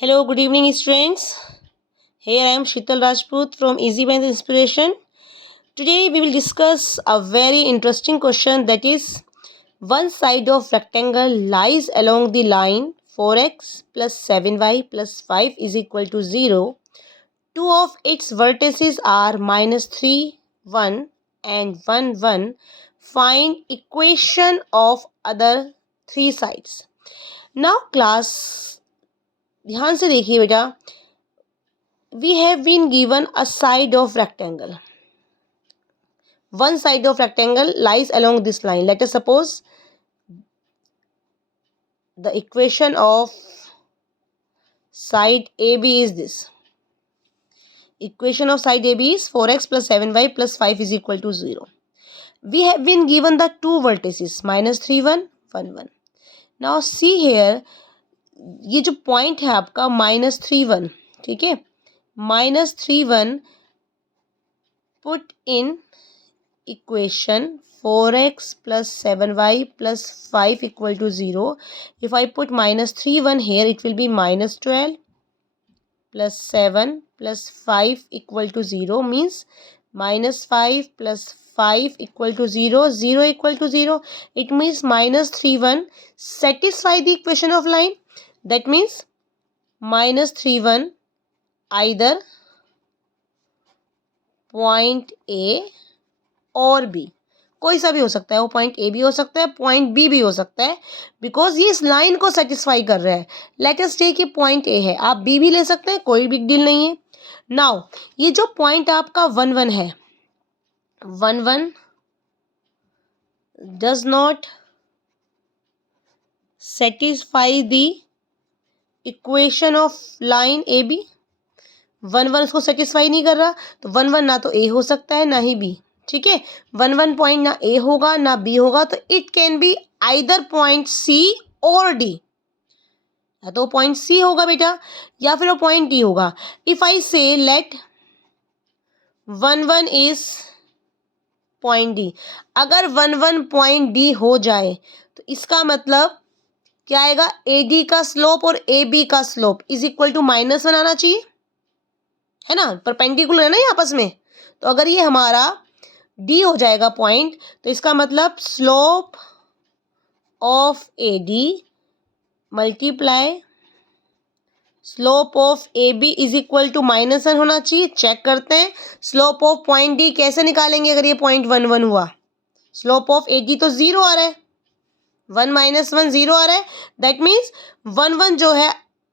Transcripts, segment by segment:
Hello, good evening, students. Here I am Shital Rajput from Easy Math Inspiration. Today we will discuss a very interesting question, that is, one side of rectangle lies along the line 4x plus 7y plus 5 is equal to 0. Two of its vertices are minus 3, 1 and 1, 1. Find equation of other three sides. Now class, ध्यान से देखिए बेटा, we have been given a side of rectangle. One side of rectangle lies along this line. Let us suppose the equation of side AB is this. Equation of side AB is 4x plus 7y plus 5 is equal to 0. We have been given the two vertices minus 3, 1, 1, 1. Now see here, ये जो point है आपका -3, 1, ठीक है, -3, 1 put in equation 4x plus 7y plus 5 equal to 0. If I put -3, 1 here, it will be -12 plus 7 plus 5 equal to 0, means -5 plus 5 equal to 0, 0 equal to 0. It means -3, 1 satisfy the equation of line. That means -3, 1 either point A और B, कोई सा भी हो सकता है, वो point A भी हो सकता है, पॉइंट बी भी हो सकता है, बिकॉज ये इस लाइन को सेटिस्फाई कर रहा है. लेट अस टेक ये पॉइंट ए है, आप बी भी ले सकते हैं, कोई बिग डील नहीं है. नाउ ये जो पॉइंट आपका 1, 1 है, 1, 1 does not satisfy the equation of line A B. 1, 1 उसको सेटिस्फाई नहीं कर रहा, तो 1, 1 ना तो ए हो सकता है ना ही बी. ठीक है, 1, 1 पॉइंट ना ए होगा ना बी होगा, तो it can be either point C और डी. या तो पॉइंट सी होगा बेटा, या फिर वो पॉइंट डी होगा. इफ आई से लेट 1, 1 इज पॉइंट डी, अगर 1, 1 पॉइंट डी हो जाए तो इसका मतलब क्या आएगा, ए डी का स्लोप और ए बी का स्लोप इज इक्वल टू -1 आना चाहिए, है ना, परपेंडिकुलर है ना ये आपस में. तो अगर ये हमारा डी हो जाएगा पॉइंट, तो इसका मतलब slope of A D multiply slope of A B is equal to -1 होना चाहिए. चेक करते हैं स्लोप ऑफ पॉइंट डी कैसे निकालेंगे. अगर ये पॉइंट 1, 1 हुआ, स्लोप ऑफ ए डी तो 0 आ रहा है, 1 - 1 0 आ रहा है. दैट मीन्स 1, 1 जो है,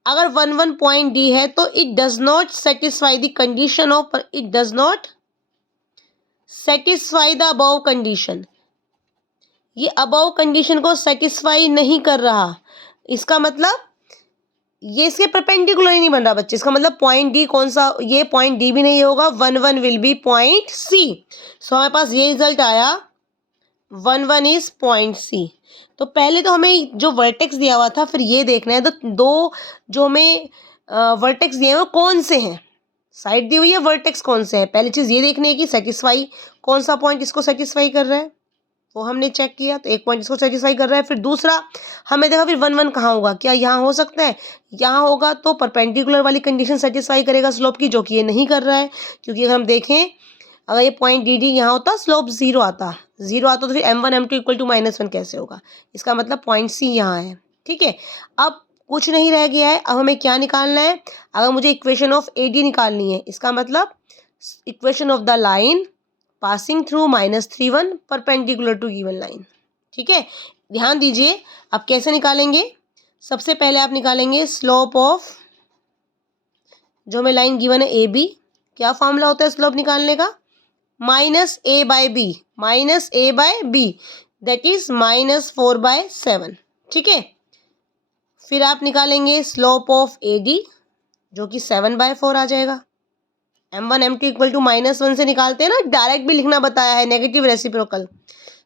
अगर 1, 1 पॉइंट डी है तो it does not satisfy the condition of, it does not satisfy the above condition. ये अबव कंडीशन को सेटिस्फाई नहीं कर रहा. इसका मतलब ये इसके परपेंडिकुलर ही नहीं बन रहा बच्चे. इसका मतलब पॉइंट डी कौन सा, ये पॉइंट डी भी नहीं होगा, 1, 1 विल बी पॉइंट सी. सो हमारे पास ये रिजल्ट आया, 1, 1 इज पॉइंट सी. तो पहले तो हमें जो वर्टेक्स दिया हुआ था, फिर ये देखना है तो दो जो हमें वर्टेक्स दिए हैं वो कौन से हैं, साइड दी हुई है, वर्टेक्स कौन से हैं. पहली चीज़ ये देखनी है कि सेटिस्फाई कौन सा पॉइंट इसको सेटिस्फाई कर रहा है, वो हमने चेक किया, तो एक पॉइंट इसको सेटिस्फाई कर रहा है. फिर दूसरा हमें देखा फिर 1, 1 कहाँ होगा, क्या यहाँ हो सकता है, यहाँ होगा तो परपेंडिकुलर वाली कंडीशन सेटिस्फाई करेगा स्लोप की, जो कि ये नहीं कर रहा है. क्योंकि अगर हम देखें, अगर ये पॉइंट डी डी यहाँ होता, स्लोप 0 आता, 0 आता, तो फिर m1 m2 इक्वल टू -1 कैसे होगा. इसका मतलब पॉइंट सी यहाँ है. ठीक है, अब कुछ नहीं रह गया है. अब हमें क्या निकालना है, अगर मुझे इक्वेशन ऑफ ए डी निकालनी है, इसका मतलब equation of the line passing through -3, 1 perpendicular to given line. ठीक है, ध्यान दीजिए. अब कैसे निकालेंगे, सबसे पहले आप निकालेंगे स्लोप ऑफ, जो हमें लाइन गिवन है ए बी. क्या फॉर्मूला होता है स्लोप निकालने का, -a by B, -a by B, that is -4/7. ठीक है, फिर आप निकालेंगे स्लोप ऑफ ए डी, जो कि 7/4 आ जाएगा. m1 m2 इक्वल टू -1 से निकालते हैं ना, डायरेक्ट भी लिखना बताया है, negative reciprocal.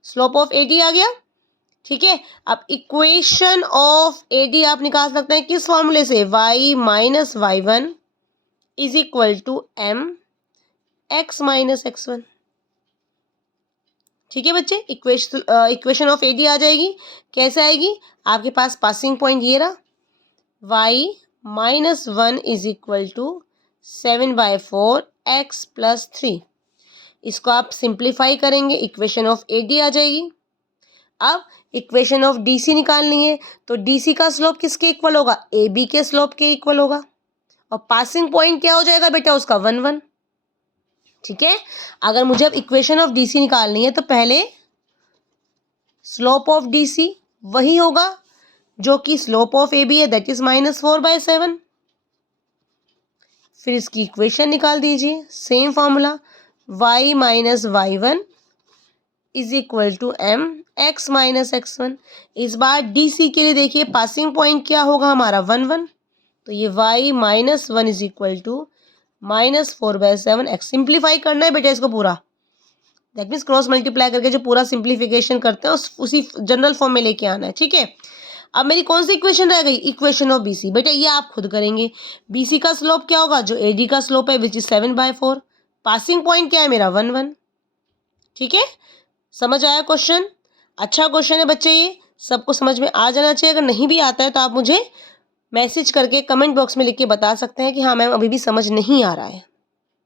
Slope of A D आ गया. ठीक है, अब इक्वेशन ऑफ ए डी आप निकाल सकते हैं किस फॉर्मूले से, y - y1 is equal to m x - x1. ठीक है बच्चे, इक्वेशन ऑफ ए डी आ जाएगी. कैसे आएगी, आपके पास पासिंग पॉइंट ये रहा, y -1 is equal to 7/4 x plus 3। इसको आप सिंप्लीफाई करेंगे, इक्वेशन ऑफ AD आ जाएगी। अब इक्वेशन ऑफ DC निकालनी है, तो DC का स्लोप किसके इक्वल होगा? AB के स्लोप के इक्वल होगा। और पासिंग पॉइंट क्या हो जाएगा बेटा उसका? 1 1। ठीक है, अगर मुझे अब इक्वेशन ऑफ DC निकालनी है तो पहले स्लोप ऑफ DC वही होगा जो कि स्लोप ऑफ AB है, दैट इज -4/7। फिर इसकी इक्वेशन निकाल दीजिए, same formula, y minus y1 is equal to m x minus x1। इस बार DC के लिए देखिए पासिंग पॉइंट क्या होगा हमारा? 1 1। तो ये y minus 1 is equal to -4/7 x। Simplify करना है बेटा इसको पूरा, दैट मीन्स क्रॉस मल्टीप्लाई करके जो पूरा सिंप्लीफिकेशन करते हैं उसी जनरल फॉर्म में लेके आना है। ठीक है, अब मेरी कौन सी इक्वेशन रह गई? Equation of BC। बेटा ये आप खुद करेंगे। BC का स्लोप क्या होगा? जो AD का स्लोप है विच इज 7/4। पासिंग पॉइंट क्या है मेरा? 1 1। ठीक है, समझ आया क्वेश्चन? अच्छा क्वेश्चन है बच्चे, ये सबको समझ में आ जाना चाहिए। अगर नहीं भी आता है तो आप मुझे मैसेज करके कमेंट बॉक्स में लिख के बता सकते हैं कि हाँ मैम अभी भी समझ नहीं आ रहा है।